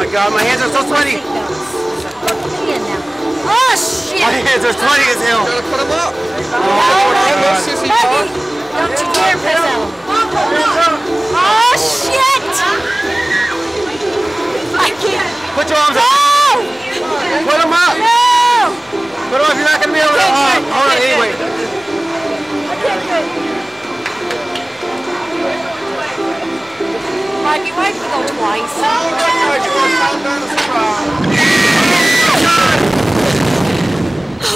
my god, my hands are so sweaty. Oh shit! My hands are sweaty as hell. Gotta put them up. Don't you dare piss out. Oh shit! I can't. Put your arms up. No! Put them up. No! Put them up. You're not gonna be able to. Hold on, anyway. Mikey, why did you go twice?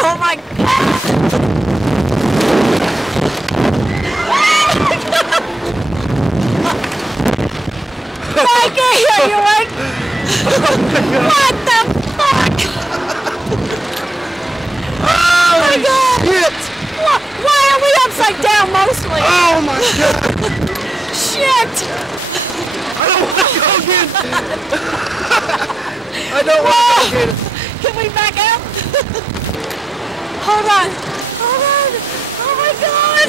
Oh my god! Mikey, are you awake? What the fuck? Oh my god! Shit! Why are we upside down mostly? Oh my god! Shit! I don't want to go again! I don't want to go again! Can we back out? Hold on! Hold on! Oh my god!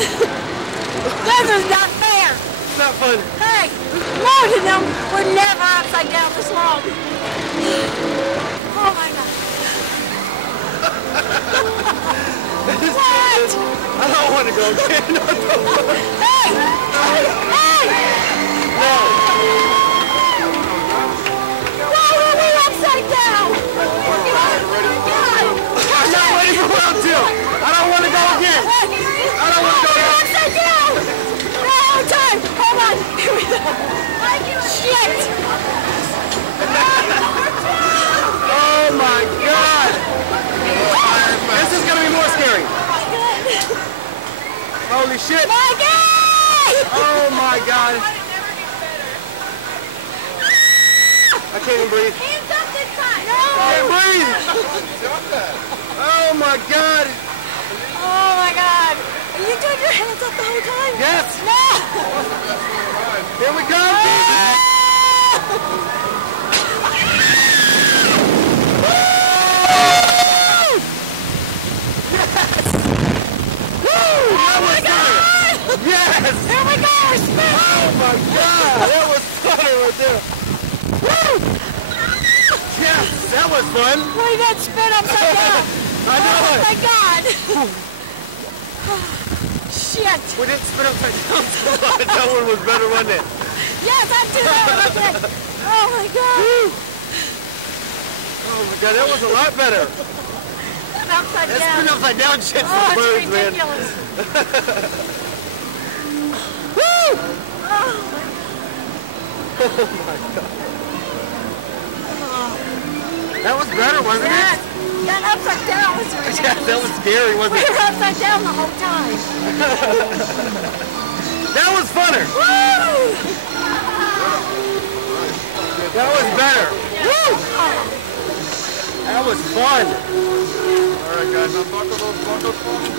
This is not fair! It's not fun. Hey! Lord, you know, we're never upside down this long. Oh my god. What? I don't want to go again. Hey! Hey! No. Why are we upside down? I'm not ready for round two. I don't want to go again. I don't want to go again. We're upside down! No time! Hold on! Here we go. Shit! Oh my god! This is gonna be more scary. Holy shit! Mikey! Oh my god! I can't even breathe. Hands up this time! I can't No! breathe! Oh my god! Oh my god! Are you doing your hands up the whole time? Yes! No! Here we go! Oh my god! Yes! Here we go! We're spinning! Oh my god! That was fun right there! Woo! Yes! That was fun! We got spin upside down! I know Oh it! my god! Shit! We didn't spin upside down so much. That one was better, wasn't it? Yes, I do that one again! Oh my god! Oh my god, that was a lot better. Upside That down! spin upside down shit's Oh, for it's birds, man. ridiculous! Woo! Oh Oh my god. That was better, wasn't That, it? that upside down was ridiculous! Yeah, that was scary, We wasn't it? were upside down the whole time! That was funner. Woo! That was better. Woo! That was fun. All right, guys, now buckle those buckles for me.